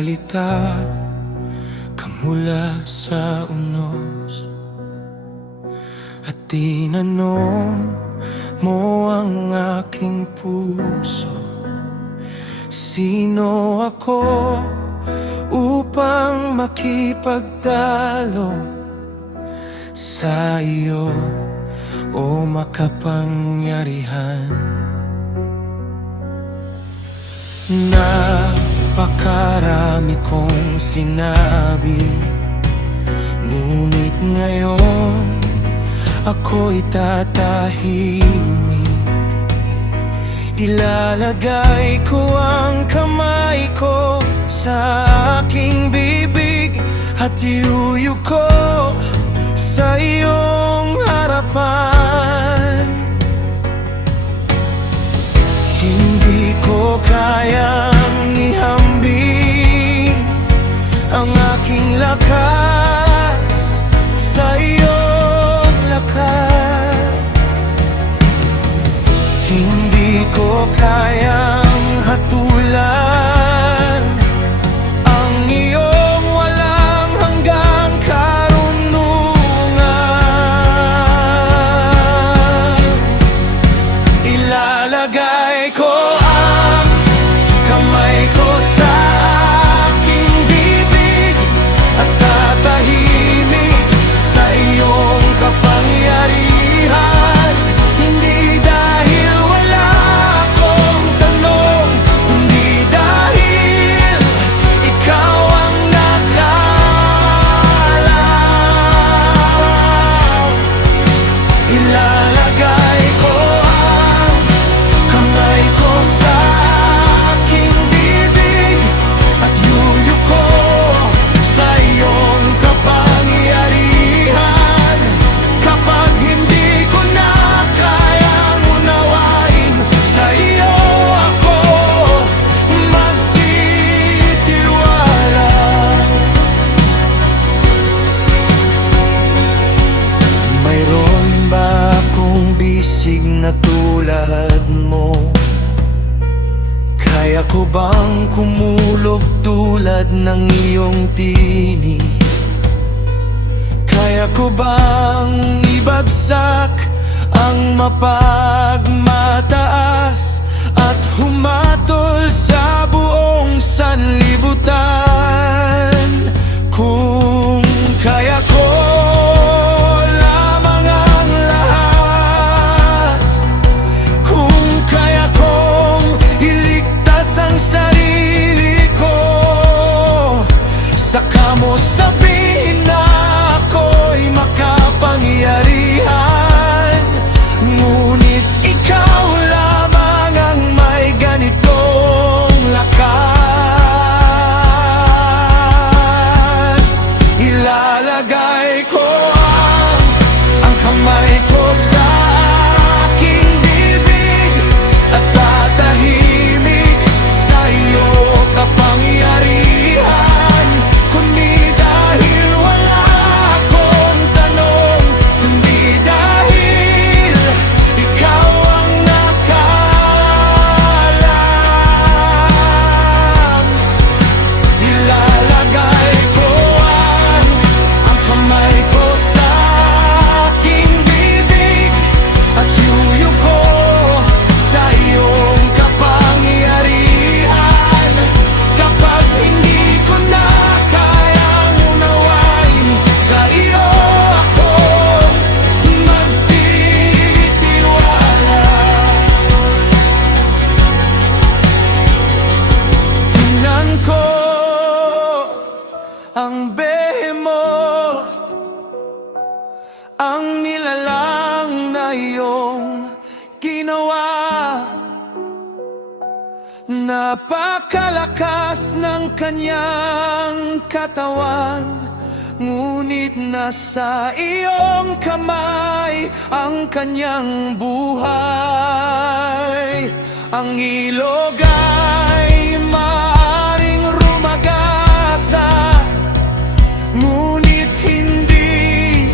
Nagsalita ka mula sa unos at tinanong mo ang aking puso. Sino ako upang makipagtalo sa iyo, o makapangyarihan? Napakarami kong sinabi, ngunit ngayon ako'y tatahimik. Ilalagay ko ang kamay ko sa aking bibig at yuyuko sa iyong harapan. Hindi ko kayang ihambing ang aking lakas sa iyong lakas. Hindi ko kayang hatulan ang iyong walang hanggang karunungan. Ilalagay ko ang kamay ko sa aking bibig at tatahimik sa iyong kapangyarihan. Hindi dahil wala akong tanong, kundi dahil ikaw ang nakaalam. Ilalagay ko ang kamay ko sa aking bibig at yuyuko sa iyong kapangyarihan. Kapag hindi ko na kayang unawain, sa iyo ako magtitiwala. Mayroon ba akong bisig na tulad mo? Kaya ko bang kumulog tulad ng iyong tinig? Kaya ko bang ibagsak ang mapagmataas at humatol sa buong sanlibutan? Kung kaya ko lamang ang lahat, kung kaya kong iligtas ang sarili ko, saka mo sabihin na ako'y makapangyarihan. Ngunit ikaw lamang ang may ganitong lakas. Ilalagay ko ang kamay ko sa aking bibig at tatahimik sa iyo kapangyarihan. Kundi dahil wala akong tanong, kundi dahil ikaw ang nakaalam. Ilalagay ko ang kamay ko sa aking bibig at yuyuko sa iyong kapangyarihan. Kapag hindi ko na kayang unawain, sa iyo ako magtitiwala. Tingnan ko ang behemoth, ang nilalang na iyong ginawa. Napakalakas ng kanyang katawan, ngunit nasa iyong kamay ang kanyang buhay. Ang ilog ay maaaring rumagasa, ngunit hindi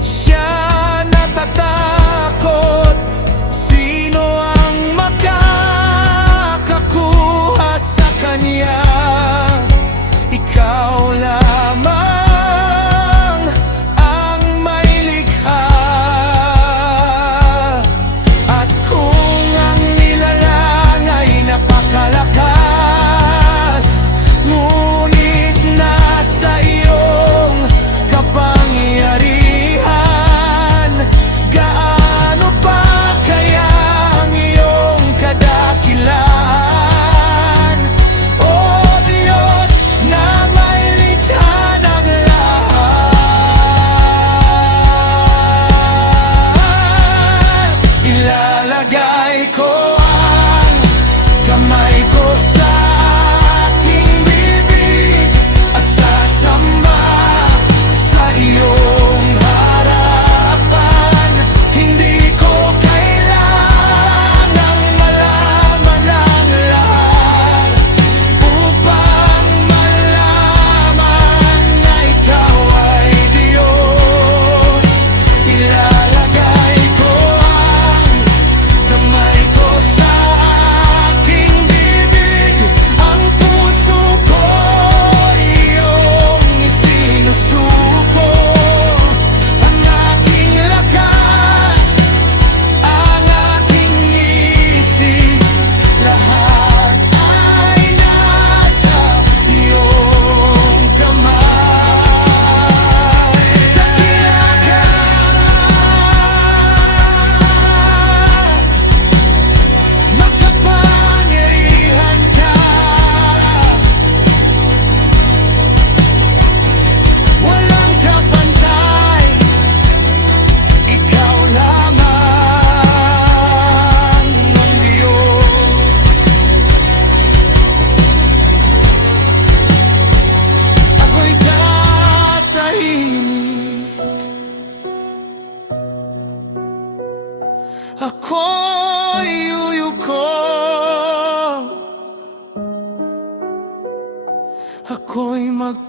siya natatakot. Sino ang makakakuha sa kanya?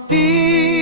Di